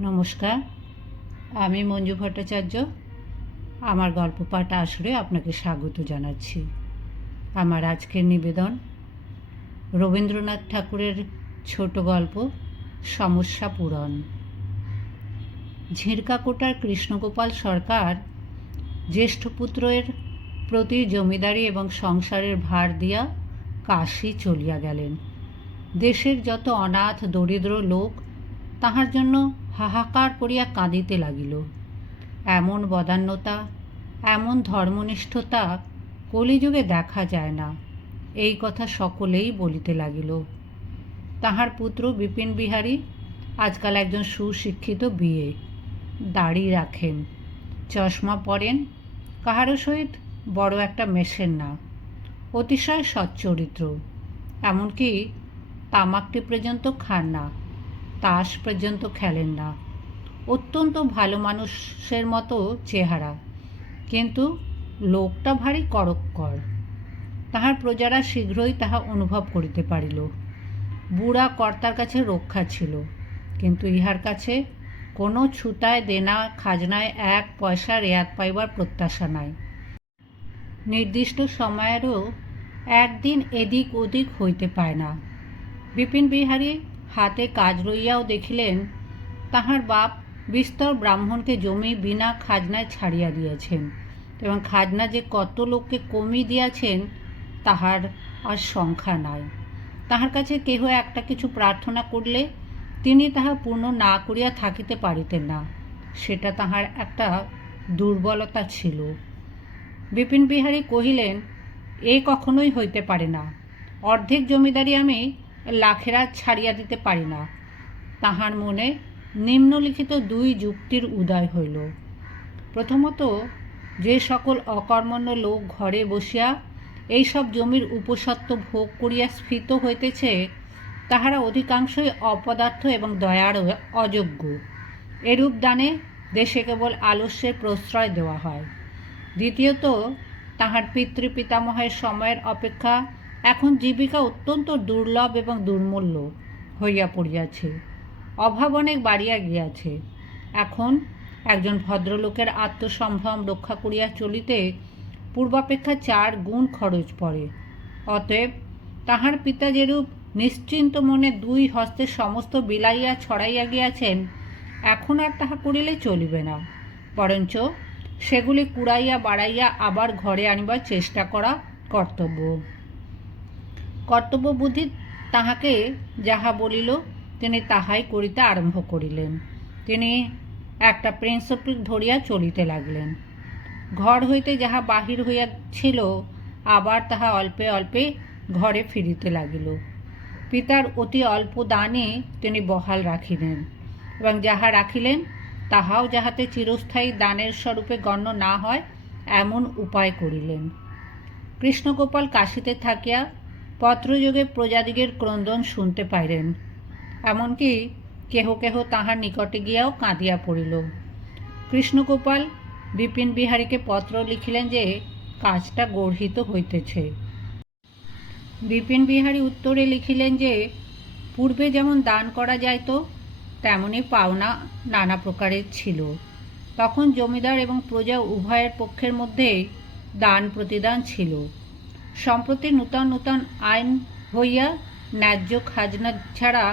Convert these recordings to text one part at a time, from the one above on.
নমস্কার, আমি মঞ্জু ভট্টাচার্য। আমার গল্প পাঠ আসরে আপনাকে স্বাগত জানাচ্ছি। আমার আজকের নিবেদন রবীন্দ্রনাথ ঠাকুরের ছোট গল্প, সমস্যা পূরণ। ঝিরকাকোটার কৃষ্ণগোপাল সরকার জ্যেষ্ঠ পুত্রের প্রতি জমিদারি এবং সংসারের ভার দিয়া কাশি চলিয়া গেলেন। দেশের যত অনাথ দরিদ্র লোক, তাহার জন্য হাহাকার করিয়া কাঁদিতে লাগিল। এমন বদান্যতা, এমন ধর্মনিষ্ঠতা কলিযুগে দেখা যায় না, এই কথা সকলেই বলিতে লাগিল। তাহার পুত্র বিপিন বিহারী আজকাল একজন সুশিক্ষিত বিয়ে, দাড়ি রাখেন, চশমা পরেন, কাহারও সহিত বড় একটা মেশেন না, অতিশয় সচ্চরিত্র, এমনকি তামাকটি পর্যন্ত খান না। তাস পর্যন্ত খেলেন না। অত্যন্ত ভালো মানুষের মতো চেহারা। কিন্তু লোকটা ভারী করক্কর তাহার প্রজারা শীঘ্রই তাহা অনুভব করিতে পারিল। বুড়া কর্তার কাছে রক্ষা ছিল। কিন্তু ইহার কাছে কোনো ছুতায়, দেনা, খাজনায় এক পয়সা রেয়াত পাইবার প্রত্যাশা নাই। নির্দিষ্ট সময়েরও একদিন এদিক ওদিক হইতে পায় না। বিপিন বিহারী হাতে কাজ রইয়াও দেখিলেন, তাহার বাপ বিস্তর ব্রাহ্মণকে জমি বিনা খাজনায় ছাড়িয়া দিয়েছেন এবং খাজনা যে কত লোককে কমি দিয়াছেন, তাহার আর সংখ্যা নাই। তাহার কাছে কেহ একটা কিছু প্রার্থনা করলে তিনি তাহা পূর্ণ না করিয়া থাকিতে পারিতেন না। সেটা তাহার একটা দুর্বলতা ছিল। বিপিন বিহারী কহিলেন, এ কখনোই হইতে পারে না। অর্ধেক জমিদারি আমি লাখেরা ছাড়িয়া দিতে পারি না। তাহার মনে নিম্নলিখিত দুই যুক্তির উদয় হইল। প্রথমত, যে সকল অকর্মণ্য লোক ঘরে বসিয়া এইসব জমির উপসত্ত্ব ভোগ করিয়া স্ফীত হইতেছে, তাহারা অধিকাংশই অপদার্থ এবং দয়ার অযোগ্য। এরূপ দানে দেশে কেবল আলস্যের প্রশ্রয় দেওয়া হয়। দ্বিতীয়ত, তাহার পিতৃপিতামহের সময়ের অপেক্ষা এখন জীবিকা অত্যন্ত দুর্লভ এবং দুর্মূল্য হইয়া পড়িয়াছে। অভাব অনেক বাড়িয়া গিয়াছে। এখন একজন ভদ্রলোকের আত্মসম্ভ্রম রক্ষা করিয়া চলিতে পূর্বাপেক্ষা চার গুণ খরচ পড়ে। অতএব তাহার পিতা যেরূপ নিশ্চিন্ত মনে দুই হস্তে সমস্ত বিলাইয়া ছড়াইয়া গিয়াছেন, এখন আর তাহা করিলে চলিবে না। বরঞ্চ সেগুলি কুড়াইয়া বাড়াইয়া আবার ঘরে আনিবার চেষ্টা করা কর্তব্য। কর্তব্যবুদ্ধি তাহাকে যাহা বলিল, তিনি তাহাই করিতে আরম্ভ করিলেন। তিনি একটা প্রিন্সিপাল ধরিয়া চলিতে লাগলেন। ঘর হইতে যাহা বাহির হইয়াছিল, আবার তাহা অল্পে অল্পে ঘরে ফিরিতে লাগিল। পিতার অতি অল্প দানে তিনি বহাল রাখিলেন এবং যাহা রাখিলেন, তাহাও যাহাতে চিরস্থায়ী দানের স্বরূপে গণ্য না হয়, এমন উপায় করিলেন। কৃষ্ণগোপাল কাশিতে থাকিয়া পত্রযোগে প্রজাদিগের ক্রন্দন শুনতে পাইলেন। এমনকি কেহ কেহ তাহার নিকটে গিয়াও কাঁদিয়া পড়িল। কৃষ্ণগোপাল বিপিন বিহারীকে পত্র লিখিলেন যে, কাজটা গর্হিত হইতেছে। বিপিন বিহারী উত্তরে লিখিলেন যে, পূর্বে যেমন দান করা যাইত তেমনই পাওনা নানা প্রকারের ছিল। তখন জমিদার এবং প্রজা উভয়ের পক্ষের মধ্যেই দান প্রতিদান ছিল। সম্প্রতি নূতন নূতন আইন হইয়া ন্যায্য খাজনা ছাড়া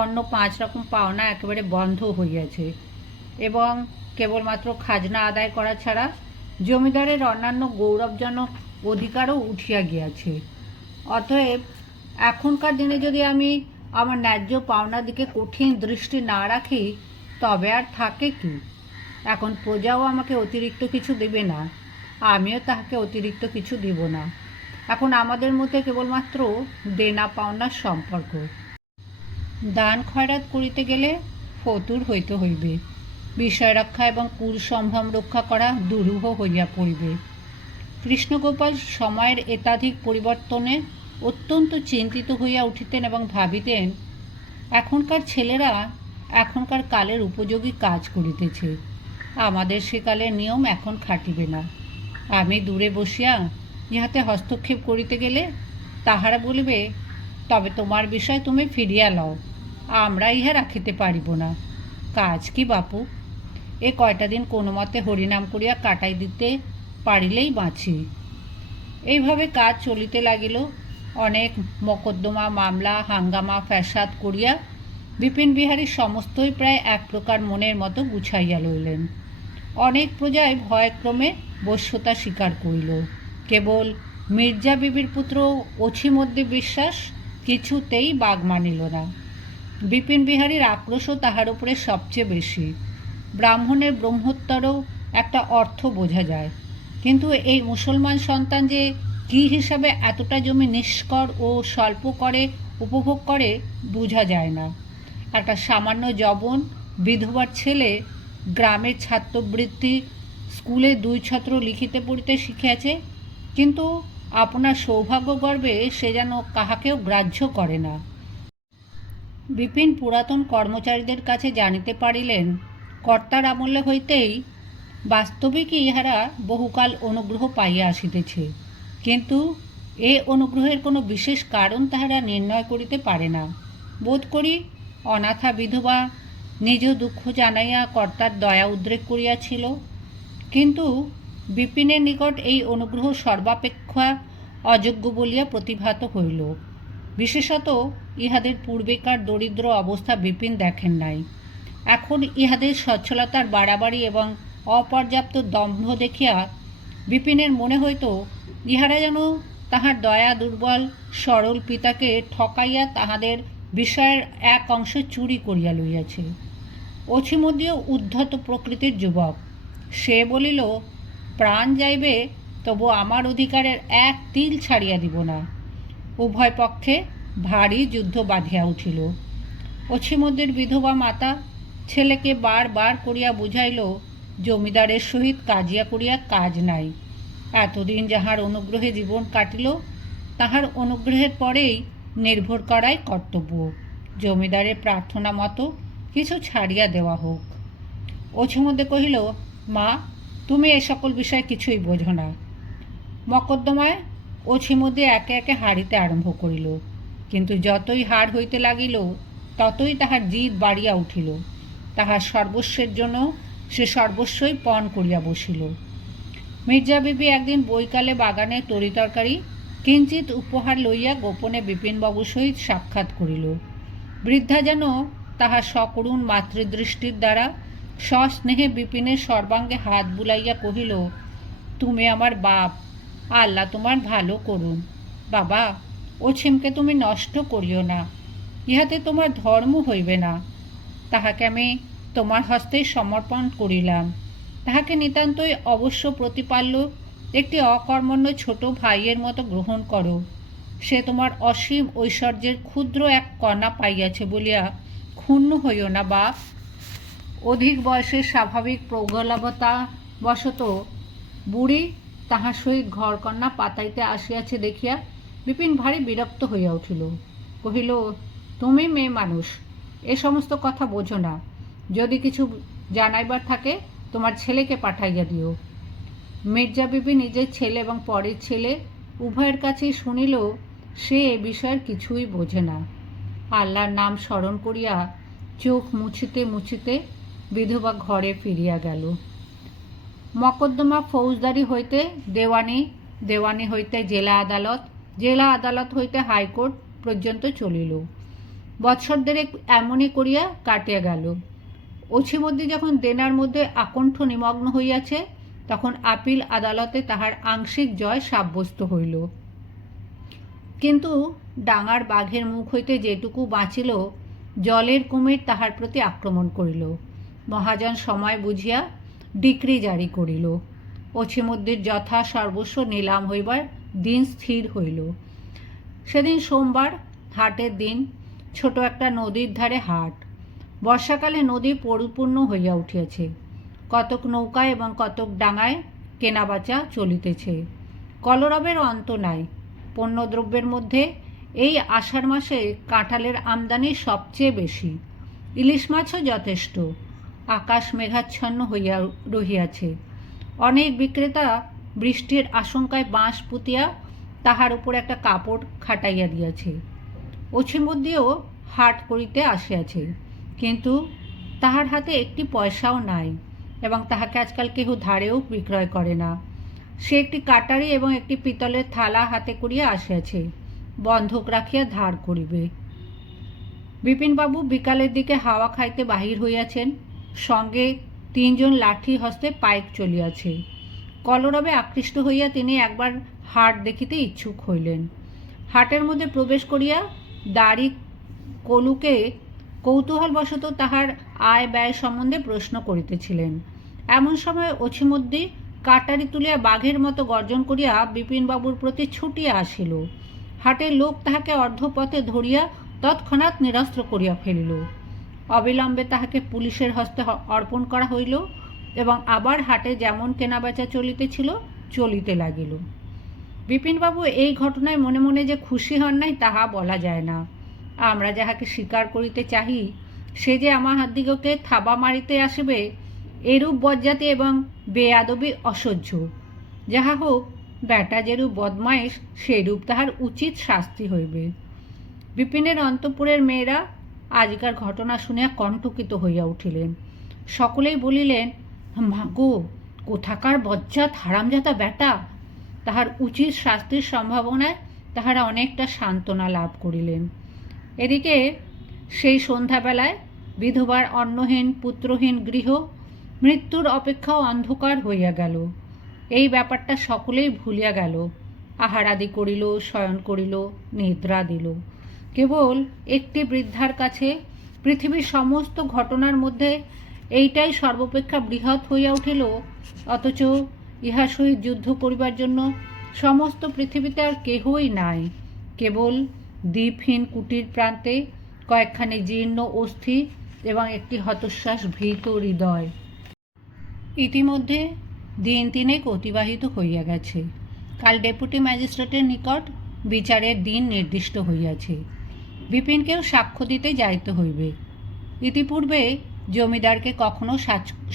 অন্য পাঁচ রকম পাওনা একেবারে বন্ধ হইয়াছে এবং কেবলমাত্র খাজনা আদায় করা ছাড়া জমিদারের অন্যান্য গৌরবজনক অধিকারও উঠিয়া গিয়াছে। অতএব এখনকার দিনে যদি আমি আমার ন্যায্য পাওনার দিকে কঠিন দৃষ্টি না রাখি, তবে আর থাকে কি? এখন প্রজাও আমাকে অতিরিক্ত কিছু দেবে না, আমিও তাহাকে অতিরিক্ত কিছু দিব না। এখন আমাদের মধ্যে কেবলমাত্র দেনা পাওনার সম্পর্ক। দান খয়রাত করিতে গেলে ফতুর হইতে হইবে। বিষয় রক্ষা এবং কুল সম্ভ্রম রক্ষা করা দুরূহ হইয়া পড়িবে। কৃষ্ণগোপাল সময়ের একাধিক পরিবর্তনে অত্যন্ত চিন্তিত হইয়া উঠিতেন এবং ভাবিতেন, এখনকার ছেলেরা এখনকার কালের উপযোগী কাজ করিতেছে। আমাদের সেকালের নিয়ম এখন খাটিবে না। আমি দূরে বসিয়া ইহাতে হস্তক্ষেপ করিতে গেলে তাহারা বলিবে, তবে তোমার বিষয় তুমি ফিরিয়া লও, আমরা ইহা রাখিতে পারিব না। কাজ কি বাপু? এ কয়টা দিন কোনো মতে হরিনাম করিয়া কাটাই দিতে পারিলেই বাঁচি। এইভাবে কাজ চলিতে লাগিল। অনেক মকদ্দমা, মামলা, হাঙ্গামা, ফ্যাসাদ করিয়া বিপিন বিহারীর সমস্তই প্রায় এক প্রকার মনের মতো গুছাইয়া লইলেন। অনেক প্রজায় ভয়ক্রমে বশ্যতা স্বীকার করিল। কেবল মির্জা বিবির পুত্র অছিমধ্যে বিশ্বাস কিছুতেই বাগ মানিল না। বিপিন বিহারীর আক্রোশও তাহার উপরে সবচেয়ে বেশি। ব্রাহ্মণের ব্রহ্মোত্তরও একটা অর্থ বোঝা যায়। কিন্তু এই মুসলমান সন্তান যে কী হিসাবে এতটা জমি নিষ্কর ও স্বল্প করে উপভোগ করে, বোঝা যায় না। একটা সামান্য জবন বিধবার ছেলে, গ্রামের ছাত্রবৃত্তি, স্কুলে দুই ছত্র লিখিতে পড়িতে শিখিয়াছে কিন্তু আপনার সৌভাগ্য গর্বে সে যেন কাহাকেও গ্রাহ্য করে না। বিপিন পুরাতন কর্মচারীদের কাছে জানিতে পারিলেন, কর্তার আমলে হইতেই বাস্তবিকই ইহারা বহুকাল অনুগ্রহ পাইয়া আসিতেছে। কিন্তু এ অনুগ্রহের কোনো বিশেষ কারণ তাহারা নির্ণয় করিতে পারে না। বোধ করি অনাথা বিধবা নিজ দুঃখ জানাইয়া কর্তার দয়া উদ্রেক করিয়াছিল। কিন্তু বিপিনের নিকট এই অনুগ্রহ সর্বাপেক্ষা অযোগ্য বলিয়া প্রতিভাত হইল। বিশেষত ইহাদের পূর্বেকার দরিদ্র অবস্থা বিপিন দেখেন নাই। এখন ইহাদের সচ্ছলতার বাড়াবাড়ি এবং অপর্যাপ্ত দম্ভ দেখিয়া বিপিনের মনে হইত, ইহারা যেন তাহার দয়া, দুর্বল, সরল পিতাকে ঠকাইয়া তাহাদের বিষয়ের এক অংশ চুরি করিয়া লইয়াছে। অছিমধ্যেও উদ্ধত প্রকৃতির যুবক, সে বলিল প্রাণ যাইবে, তবু আমার অধিকারের এক তিল ছাড়িয়া দিব না। উভয় পক্ষে ভারী যুদ্ধ বাঁধিয়া উঠিল। অছিমদ্দের বিধবা মাতা ছেলেকে বার বার করিয়া বুঝাইল, জমিদারের সহিত কাজিয়া করিয়া কাজ নাই। এতদিন যাহার অনুগ্রহে জীবন কাটিল, তাহার অনুগ্রহের পরেই নির্ভর করাই কর্তব্য। জমিদারের প্রার্থনা মতো কিছু ছাড়িয়া দেওয়া হোক। অছিমধ্যে কহিল, মা তুমি এ সকল বিষয়ে কিছুই বোঝো না। মকদ্দমায় অছিমধ্যে একে একে হাড়িতে আরম্ভ করিল। কিন্তু যতই হাড় হইতে লাগিল, ততই তাহার জিদ বাড়িয়া উঠিল। তাহার সর্বস্বের জন্য সে সর্বস্বই পণ করিয়া বসিল। মির্জা বিবি একদিন বৈকালে বাগানে তরিতরকারি কিঞ্চিত উপহার লইয়া গোপনে বিপিনবাবুর সহিত সাক্ষাৎ করিল। বৃদ্ধা যেন তাহার সকরুণ মাতৃদৃষ্টির দ্বারা সস্নেহে বিপিনের সর্বাঙ্গে হাত বুলাইয়া কহিল, তুমি আমার বাপ, আল্লাহ তোমার ভালো করুন। বাবা ও ছেমকে তুমি নষ্ট করিও না, ইহাতে তোমার ধর্ম হইবে না। তাহাকে আমি তোমার হস্তে সমর্পণ করিলাম। তাহাকে নিতান্তই অবশ্য প্রতিপাল্য একটি অকর্মণ্য ছোট ভাইয়ের মতো গ্রহণ করো। সে তোমার অসীম ঐশ্বর্যের ক্ষুদ্র এক কণা পাইয়াছে বলিয়া ক্ষুণ্ণ হইও না, বাপ। অধিক বয়সের স্বাভাবিক প্রগলভতা বশত বুড়ি তাহার সহিত ঘরকন্যা পাতাইতে আসিয়াছে দেখিয়া বিপিন ভারী বিরক্ত হইয়া উঠিল। কহিল, তুমি মেয়ে মানুষ, এ সমস্ত কথা বোঝো না। যদি কিছু জানাইবার থাকে, তোমার ছেলেকে পাঠাইয়া দিও। মির্জা বিবি নিজের ছেলে এবং পরের ছেলে উভয়ের কাছেই শুনিল সে এ বিষয়ের কিছুই বোঝে না। আল্লাহর নাম স্মরণ করিয়া চোখ মুছিতে মুছিতে বিধবা ঘরে ফিরিয়া গেল। মকদ্দমা ফৌজদারি হইতে দেওয়ানি দেওয়ানি হইতে জেলা আদালত জেলা আদালত হইতে হাইকোর্ট পর্যন্ত চলিল। বৎসরদের এমনই করিয়া কাটিয়া গেল। অছিমধ্যে যখন দেনার মধ্যে আকণ্ঠ নিমগ্ন হইয়াছে, তখন আপিল আদালতে তাহার আংশিক জয় সাব্যস্ত হইল। কিন্তু ডাঙার বাঘের মুখ হইতে যেটুকু বাঁচিল, জলের কুমির তাহার প্রতি আক্রমণ করিল। মহাজন সময় বুঝিয়া ডিক্রি জারি করিল। অছিমধ্যের যথা সর্বস্ব নিলাম হইবার দিন স্থির হইল। সেদিন সোমবার, হাটের দিন, ছোট একটা নদীর ধারে হাট। বর্ষাকালে নদী পরিপূর্ণ হইয়া উঠিয়াছে। কতক নৌকা এবং কতক ডাঙায় কেনাবেচা চলিতেছে। কলরবের অন্ত নাই। পণ্যদ্রব্যের মধ্যে এই আষাঢ় মাসে কাঁঠালের আমদানি সবচেয়ে বেশি। ইলিশ মাছও যথেষ্ট। আকাশ মেঘাচ্ছন্ন হইয়া রহিয়াছে। অনেক বিক্রেতা বৃষ্টির আশঙ্কায় বাঁশ পুতিয়া তাহার উপর একটা কাপড় খাটাইয়া দিয়াছে। অছিমধ্যেও হাট করিতে আসিয়াছে, কিন্তু তাহার হাতে একটি পয়সাও নাই এবং তাহাকে আজকাল কেহ ধারেও বিক্রয় করে না। সে একটি কাটারি এবং একটি পিতলের থালা হাতে করিয়া আসিয়াছে, বন্ধক রাখিয়া ধার করিবে। বিপিনবাবু বিকালের দিকে হাওয়া খাইতে বাহির হইয়াছেন। সঙ্গে তিনজন লাঠি হস্তে পাইক চলিয়াছে। কলরবে আকৃষ্ট হইয়া তিনি একবার হাট দেখিতে ইচ্ছুক হইলেন। হাটের মধ্যে প্রবেশ করিয়া দাড়ি কলুকে কৌতূহলবশত তাহার আয় ব্যয় সম্বন্ধে প্রশ্ন করিতেছিলেন। এমন সময় অছিমধ্যে কাটারি তুলিয়া বাঘের মতো গর্জন করিয়া বিপিনবাবুর প্রতি ছুটিয়া আসিল। হাটের লোক তাহাকে অর্ধপথে ধরিয়া তৎক্ষণাৎ নিরস্ত্র করিয়া ফেলিল। অবিলম্বে তাহাকে পুলিশের হস্তে অর্পণ করা হইল এবং আবার হাটে যেমন কেনাবেচা চলিতেছিল, চলিতে লাগিল। বিপিনবাবু এই ঘটনায় মনে মনে যে খুশি হন নাই, তাহা বলা যায় না। আমরা যাহাকে স্বীকার করিতে চাহি, সে যে আমার হাতদিগকে থাবা মারিতে আসিবে, এরূপ বজ্জাতি এবং বেয়াদবি অসহ্য। যাহা হোক, ব্যাটা যেরূপ বদমাইশ সেইরূপ তাহার উচিত শাস্তি হইবে। বিপিনের অন্তপুরের মেয়েরা আজকার ঘটনা শুনিয়া কণ্ঠকিত হইয়া উঠিলেন। সকলেই বলিলেন মাগো কোথাকার বজ্জাত হারামজাতা বেটা তাহার উচিত শাস্তির সম্ভাবনায় তাহারা অনেকটা সান্ত্বনা লাভ করিলেন। এদিকে সেই সন্ধ্যাবেলায় বিধবার অন্নহীন, পুত্রহীন গৃহ মৃত্যুর অপেক্ষাও অন্ধকার হইয়া গেল। এই ব্যাপারটা সকলেই ভুলিয়া গেল। আহারাদি করিল, শয়ন করিল, নিদ্রা দিল। কেবল একটি বৃদ্ধার কাছে পৃথিবীর সমস্ত ঘটনার মধ্যে এইটাই সর্বাপেক্ষা বৃহৎ হইয়া উঠিল, অথচ ইহার সহিত যুদ্ধ করিবার জন্য সমস্ত পৃথিবীতে আর কেহই নাই। কেবল দ্বীপহীন কুটির প্রান্তে কয়েকখানি জীর্ণ অস্থি এবং একটি হতশ্বাস ভীত হৃদয়। ইতিমধ্যে দিন তিনেক অতিবাহিত হইয়া গেছে। কাল ডেপুটি ম্যাজিস্ট্রেটের নিকট বিচারের দিন নির্দিষ্ট হইয়াছে। বিপিনকেও সাক্ষ্য দিতে যাইতে হইবে। ইতিপূর্বে জমিদারকে কখনো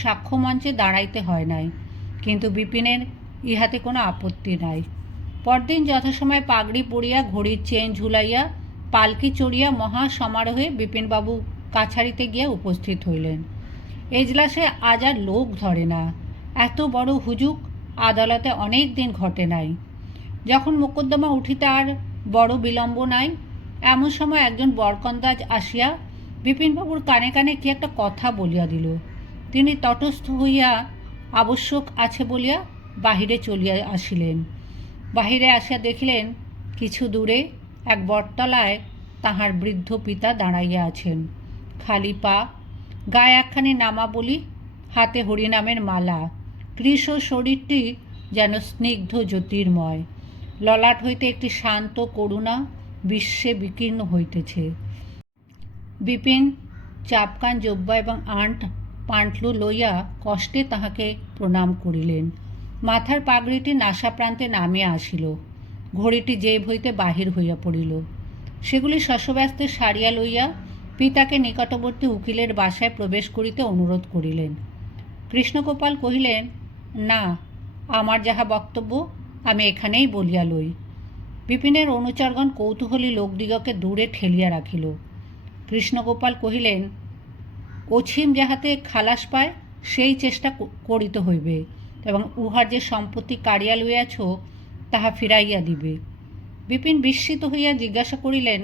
সাক্ষ্য মঞ্চে দাঁড়াইতে হয় নাই, কিন্তু বিপিনের ইহাতে কোনো আপত্তি নাই। পরদিন যথাসময় পাগড়ি পরিয়া, ঘড়ির চেন ঝুলাইয়া, পালকি চড়িয়া মহা সমারোহে বিপিনবাবু কাছারিতে গিয়া উপস্থিত হইলেন। এজলাসে আজ আর লোক ধরে না। এত বড় হুজুক আদালতে অনেক দিন ঘটে নাই। যখন মোকদ্দমা উঠিতে আর বড় বিলম্ব নাই এমন সময় একজন বরকন্দাজ আসিয়া বিপিনবাবুর কানে কানে কি একটা কথা বলিয়া দিল। তিনি তটস্থ হইয়া আবশ্যক আছে বলিয়া বাহিরে চলিয়া আসিলেন। বাহিরে আসিয়া দেখিলেন কিছু দূরে এক বটতলায় তাহার বৃদ্ধ পিতা দাঁড়াইয়া আছেন। খালি পা, গায়ে একখানি নামাবলি, হাতে হরিনামের মালা। কৃষ শরীরটি যেন স্নিগ্ধ জ্যোতির্ময়। ললাট হইতে একটি শান্ত করুণা বিশ্বে বিকীর্ণ হইতেছে। বিপিন চাপকান জব্বা এবং আন্ট পান্টলু লইয়া কষ্টে তাহাকে প্রণাম করিলেন। মাথার পাগড়িটি নাসা প্রান্তে নামিয়া আসিল। ঘড়িটি জেব হইতে বাহির হইয়া পড়িল। সেগুলি শশব্যস্তে সারিয়া লইয়া পিতাকে নিকটবর্তী উকিলের বাসায় প্রবেশ করিতে অনুরোধ করিলেন। কৃষ্ণগোপাল কহিলেন, না, আমার যাহা বক্তব্য, আমি এখানেই বলিয়া লই। বিপিনের অনুচরগণ কৌতূহলী লোকদিগকে দূরে ঠেলিয়া রাখিল। কৃষ্ণগোপাল কহিলেন, অছিম যাহাতে খালাস পায়, সেই চেষ্টা করিতে হইবে এবং উহার যে সম্পত্তি কাড়িয়া লইয়াছ, তাহা ফিরাইয়া দিবে। বিপিন বিস্মিত হইয়া জিজ্ঞাসা করিলেন,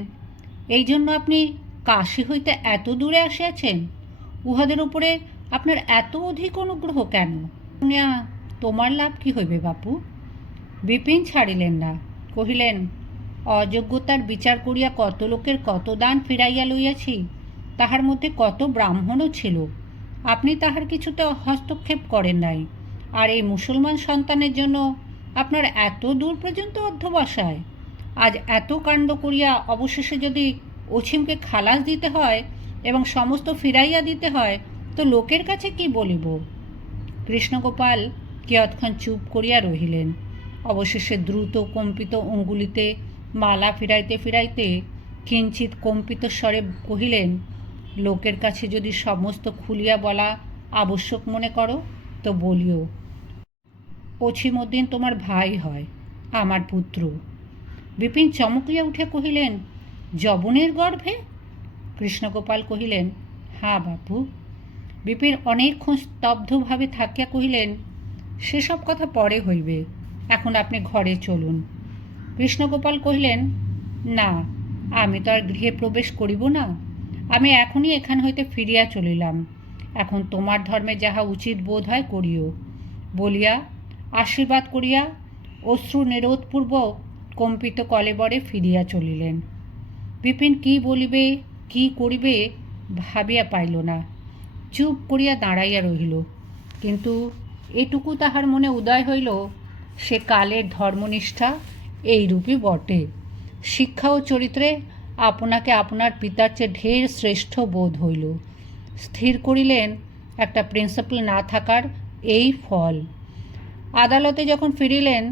এই জন্য আপনি কাশী হইতে এত দূরে আসিয়াছেন? উহাদের উপরে আপনার এত অধিক অনুগ্রহ কেন? তোমার লাভ কি হইবে বাপু? বিপিন ছাড়িলেন না। কহিলেন, অযোগ্যতার বিচার করিয়া কত লোকের কত দান ফিরাইয়া লইয়াছি? তাহার মধ্যে কত ব্রাহ্মণও ছিল। আপনি তাহার কিছুতে হস্তক্ষেপ করেন নাই। আর এই মুসলমান সন্তানের জন্য আপনার এত দূর পর্যন্ত অধ্যবসায়। আজ এত কাণ্ড করিয়া অবশেষে যদি অছিমকে খালাস দিতে হয় এবং সমস্ত ফিরাইয়া দিতে হয়, তো লোকের কাছে কি বলিব? কৃষ্ণগোপাল কিয়ৎক্ষণ চুপ করিয়া রহিলেন। অবশেষে দ্রুত কম্পিত অঙ্গুলিতে মালা ফিরাইতে ফিরাইতে কিঞ্চিত কম্পিত স্বরে কহিলেন, লোকের কাছে যদি সমস্ত খুলিয়া বলা আবশ্যক মনে করো, তো বলিও। অছিমুদ্দিন তোমার ভাই হয়, আমার পুত্র। বিপিন চমকিয়া উঠে কহিলেন জবনের গর্ভে? কৃষ্ণগোপাল কহিলেন হ্যাঁ বাপু। বিপিন অনেকক্ষণ স্তব্ধভাবে থাকিয়া কহিলেন, সেসব কথা পরে হইবে। এখন আপনি ঘরে চলুন। কৃষ্ণগোপাল কহিলেন, না, আমি তো আর গৃহে প্রবেশ করিব না। আমি এখনই এখান হইতে ফিরিয়া চলিলাম। এখন তোমার ধর্মে যাহা উচিত বোধ হয় করিও। বলিয়া, আশীর্বাদ করিয়া অশ্রু নিরোধপূর্বক কম্পিত কলেবরে ফিরিয়া চলিলেন। বিপিন কি বলিবে, কি করিবে ভাবিয়া পাইল না। চুপ করিয়া দাঁড়াইয়া রহিল। কিন্তু এটুকু তাহার মনে উদয় হইল সে কালের ধর্মনিষ্ঠা এইরূপই বটে। শিক্ষা ও চরিত্রে আপনাকে আপনার পিতার চেয়ে ঢের শ্রেষ্ঠ বোধ হইল। স্থির করিলেন একটা প্রিন্সিপাল না থাকার এই ফল। আদালতে যখন ফিরিলেন,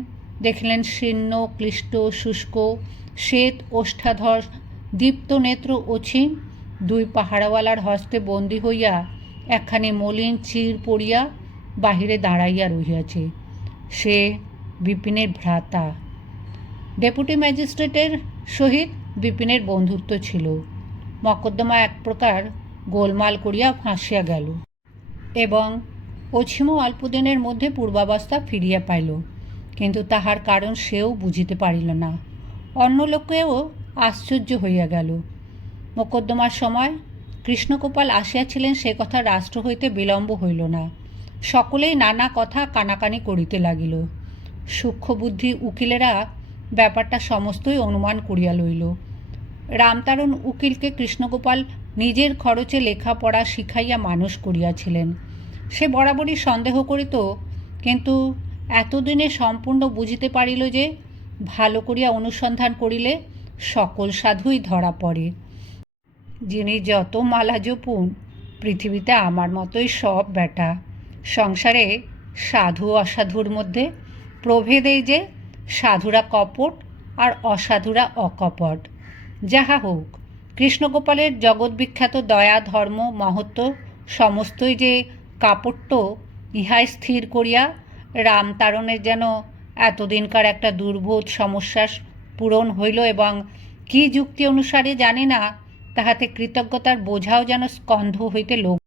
দেখলেন শীর্ণ, ক্লিষ্ট, শুষ্ক, শ্বেত, ওষ্ঠাধর, দীপ্ত নেত্র অছিম দুই পাহাড়াওয়ালার হস্তে বন্দী হইয়া একখানি মলিন চির পড়িয়া বাহিরে দাঁড়াইয়া রহিয়াছে। সে বিপিনের ভ্রাতা। ডেপুটি ম্যাজিস্ট্রেটের সহিত বিপিনের বন্ধুত্ব ছিল। মকদ্দমা এক প্রকার গোলমাল করিয়া ফাঁসিয়া গেল এবং অছিম অল্পদিনের মধ্যে পূর্বাবস্থা ফিরিয়া পাইল। কিন্তু তাহার কারণ সেও বুঝিতে পারিল না। অন্য লোকেও আশ্চর্য হইয়া গেল। মোকদ্দমার সময় কৃষ্ণগোপাল আসিয়াছিলেন সে কথা রাষ্ট্র হইতে বিলম্ব হইল না। সকলেই নানা কথা কানাকানি করিতে লাগিল। সূক্ষ্মবুদ্ধি উকিলেরা ব্যাপারটা সমস্তই অনুমান করিয়া লইল। রামতারণ উকিলকে কৃষ্ণগোপাল নিজের খরচে লেখাপড়া শিখাইয়া মানুষ করিয়াছিলেন। সে বরাবরই সন্দেহ করিত, কিন্তু এতদিনে সম্পূর্ণ বুঝিতে পারিল যে ভালো করিয়া অনুসন্ধান করিলে সকল সাধুই ধরা পড়ে। যিনি যত মালা জপুন, পৃথিবীতে আমার মতোই সব বেটা সংসারে সাধু অসাধুর মধ্যে প্রভেদ এই যে সাধুরা কপট আর অসাধুরা অকপট। যাহা হোক, কৃষ্ণগোপালের জগৎবিখ্যাত দয়া, ধর্ম, মহত্ব সমস্তই যে কাপট্য, ইহাই স্থির করিয়া রামতারণের যেন এতদিনকার একটা দুর্বোধ সমস্যার পূরণ হইল এবং কি যুক্তি অনুসারে জানি না, তাহাতে কৃতজ্ঞতার বোঝাও যেন স্কন্ধ হইতে লোক